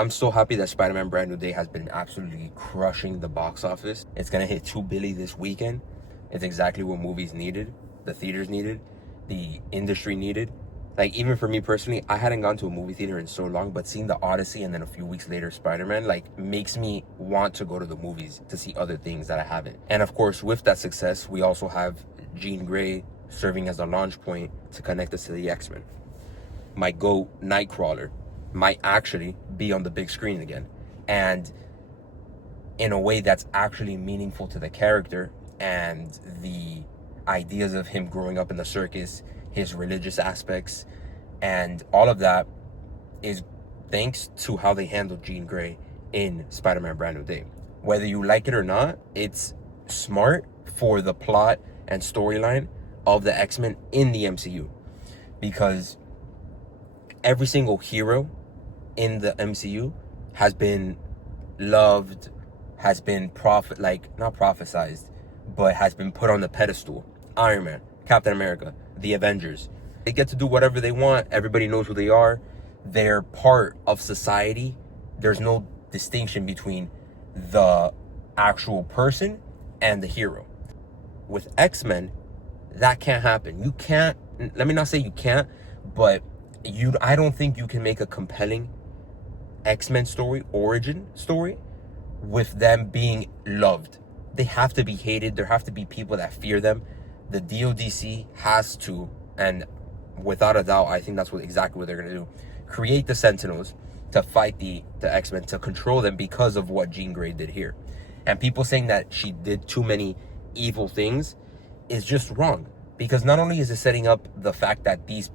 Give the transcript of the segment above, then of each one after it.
I'm so happy that Spider-Man Brand New Day has been absolutely crushing the box office. It's gonna hit $2 billion this weekend. It's exactly what movies needed, the theaters needed, the industry needed. Like, even for me personally, I hadn't gone to a movie theater in so long, but seeing the Odyssey and then a few weeks later Spider-Man, like, makes me want to go to the movies to see other things that I haven't. And of course, with that success, we also have Jean Grey serving as a launch point to connect us to the X-Men. My GOAT, Nightcrawler, might actually be on the big screen again, and in a way that's actually meaningful to the character and the ideas of him growing up in the circus, his religious aspects, and all of that is thanks to how they handled Jean Grey in Spider-Man Brand New Day. Whether you like it or not, it's smart for the plot and storyline of the X-Men in the MCU, because every single hero in the MCU has been loved, has been not prophesized, but has been put on the pedestal. Iron Man, Captain America, the Avengers. They get to do whatever they want. Everybody knows who they are. They're part of society. There's no distinction between the actual person and the hero. With X-Men, that can't happen. You can't, let me not say you can't, but I don't think you can make a compelling X-Men story, origin story, with them being loved. They have to be hated. There have to be people that fear them. The DODC has to, and without a doubt, I think that's exactly what they're going to do, create the Sentinels to fight the X-Men, to control them because of what Jean Grey did here. And people saying that she did too many evil things is just wrong, because not only is it setting up the fact that these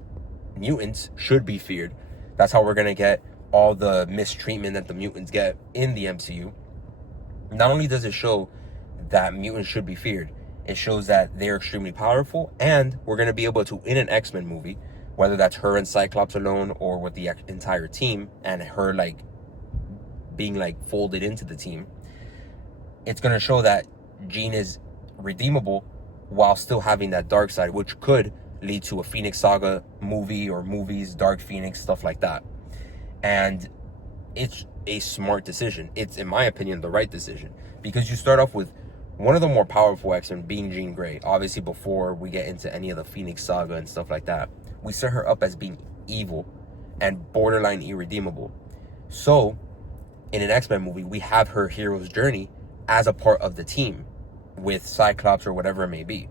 mutants should be feared, that's how we're going to get all the mistreatment that the mutants get in the MCU. Not only does it show that mutants should be feared, it shows that they're extremely powerful, and we're going to be able to, in an X-Men movie, whether that's her and Cyclops alone or with the entire team and her like being like folded into the team, it's going to show that Jean is redeemable while still having that dark side, which could lead to a Phoenix Saga movie or movies, Dark Phoenix, stuff like that. And it's a smart decision. It's, in my opinion, the right decision, because you start off with one of the more powerful X-Men being Jean Grey. Obviously, before we get into any of the Phoenix Saga and stuff like that, we set her up as being evil and borderline irredeemable. So in an X-Men movie, we have her hero's journey as a part of the team with Cyclops or whatever it may be.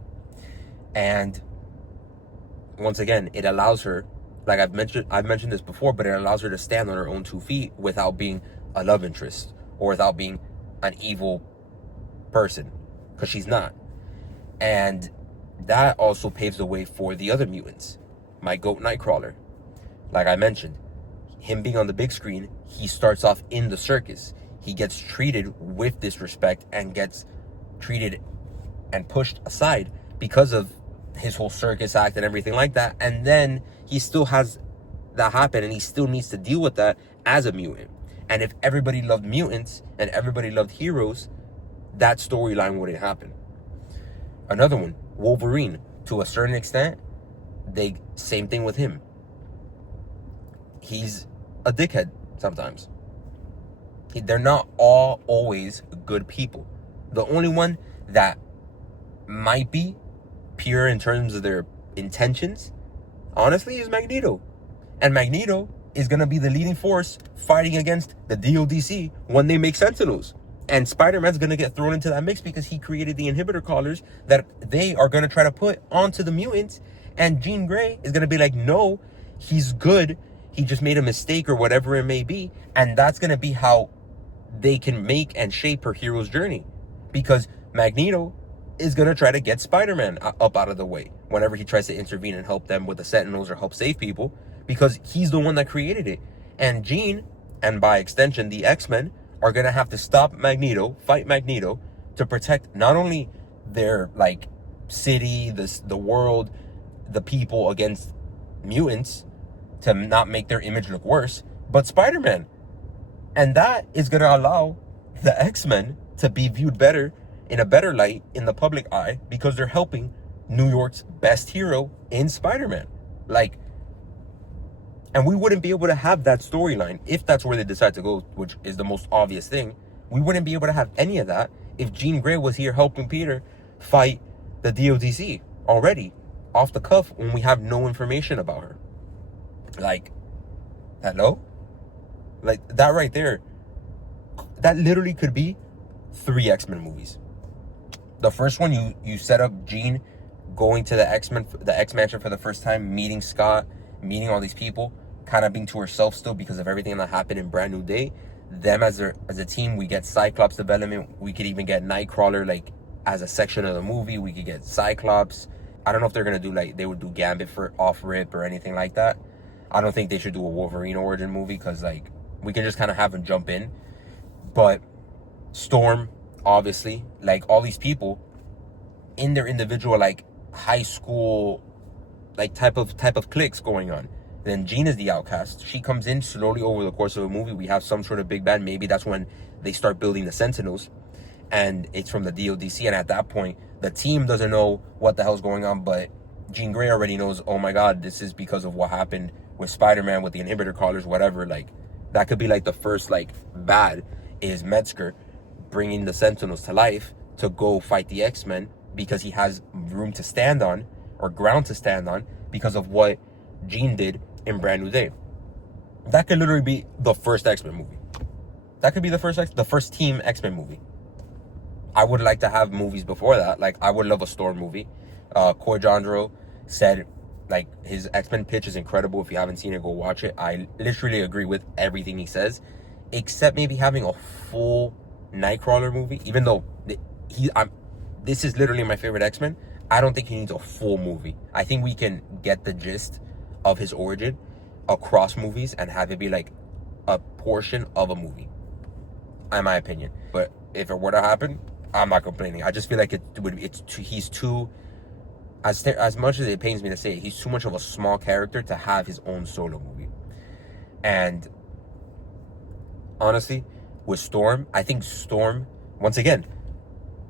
And once again, it allows her, like I've mentioned this before, but it allows her to stand on her own 2 feet without being a love interest or without being an evil person, because she's not. And that also paves the way for the other mutants. My GOAT, Nightcrawler, like I mentioned, him being on the big screen, he starts off in the circus. He gets treated with disrespect and gets treated and pushed aside because of his whole circus act and everything like that. And then he still has that happen, and he still needs to deal with that as a mutant. And if everybody loved mutants and everybody loved heroes, that storyline wouldn't happen. Another one, Wolverine, to a certain extent, same thing with him. He's a dickhead sometimes. They're not all always good people. The only one that might be pure in terms of their intentions, honestly, is Magneto. And Magneto is going to be the leading force fighting against the DODC when they make Sentinels. And Spider-Man's going to get thrown into that mix because he created the inhibitor collars that they are going to try to put onto the mutants. And Jean Grey is going to be like, no, he's good. He just made a mistake or whatever it may be. And that's going to be how they can make and shape her hero's journey. Because Magneto is going to try to get Spider-Man up out of the way whenever he tries to intervene and help them with the Sentinels or help save people, because he's the one that created it. And Jean, and by extension the X-Men, are going to have to stop Magneto, fight Magneto, to protect not only their like city, the world, the people against mutants, to not make their image look worse, but Spider-Man. And that is going to allow the X-Men to be viewed better, in a better light in the public eye, because they're helping New York's best hero in Spider-Man. Like, And we wouldn't be able to have that storyline if that's where they decide to go, which is the most obvious thing. We wouldn't be able to have any of that if Jean Grey was here helping Peter fight the DODC already, off the cuff, when we have no information about her. Like, hello? Like, that right there, that literally could be 3 X-Men movies. The first one, you set up Jean going to the X-Mansion for the first time, meeting Scott, meeting all these people, kind of being to herself still because of everything that happened in Brand New Day. Them as a team, we get Cyclops development. We could even get Nightcrawler, like, as a section of the movie. We could get Cyclops. I don't know if they're going to do, like, they would do Gambit for off-rip or anything like that. I don't think they should do a Wolverine origin movie because, like, we can just kind of have him jump in. But Storm, obviously, like, all these people in their individual, like, high school, like, type of cliques going on. Then Jean is the outcast. She comes in slowly over the course of a movie. We have some sort of big bad. Maybe that's when they start building the Sentinels. And it's from the DODC. And at that point, the team doesn't know what the hell's going on. But Jean Grey already knows, oh my God, this is because of what happened with Spider-Man, with the inhibitor collars, whatever. Like, that could be like the first, like, bad is Metzger bringing the Sentinels to life to go fight the X-Men because he has room to stand on, or ground to stand on, because of what Jean did in Brand New Day. That could literally be the first X-Men movie. That could be the first team X-Men movie. I would like to have movies before that. Like, I would love a Storm movie. Coy Jandreau said, like, his X-Men pitch is incredible. If you haven't seen it, go watch it. I literally agree with everything he says, except maybe having a full Nightcrawler movie. Even though this is literally my favorite X-Men, I don't think he needs a full movie. I think we can get the gist of his origin across movies and have it be like a portion of a movie, in my opinion. But if it were to happen, I'm not complaining. I just feel like he's too, as much as it pains me to say, he's too much of a small character to have his own solo movie. And honestly, with Storm, I think Storm, once again,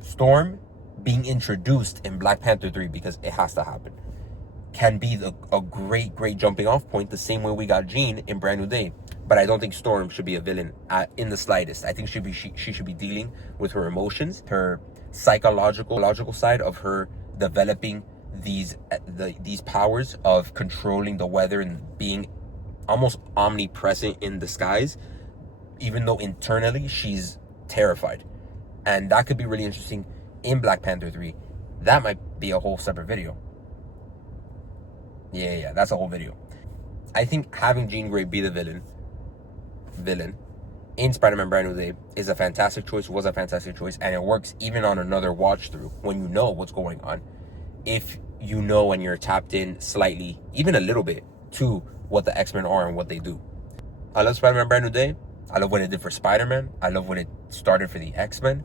Storm being introduced in Black Panther 3, because it has to happen, can be a great jumping off point, the same way we got Jean in Brand New Day. But I don't think Storm should be a villain in the slightest. I think she should be dealing with her emotions, her psychological side of her developing these powers of controlling the weather and being almost omnipresent in the skies, even though internally she's terrified. And that could be really interesting in Black Panther 3. That might be a whole separate video. Yeah, that's a whole video. I think having Jean Grey be the villain in Spider-Man Brand New Day is a fantastic choice, was a fantastic choice, and it works even on another watch through when you know what's going on. If you know and you're tapped in slightly, even a little bit, to what the X-Men are and what they do. I love Spider-Man Brand New Day. I love what it did for Spider-Man. I love what it started for the X-Men.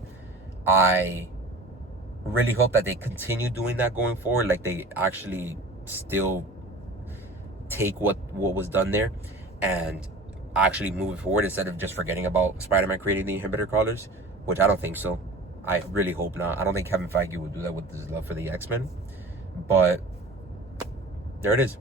I really hope that they continue doing that going forward. Like, they actually still take what was done there and actually move it forward instead of just forgetting about Spider-Man creating the inhibitor collars, which I don't think so. I really hope not. I don't think Kevin Feige would do that with his love for the X-Men. But there it is.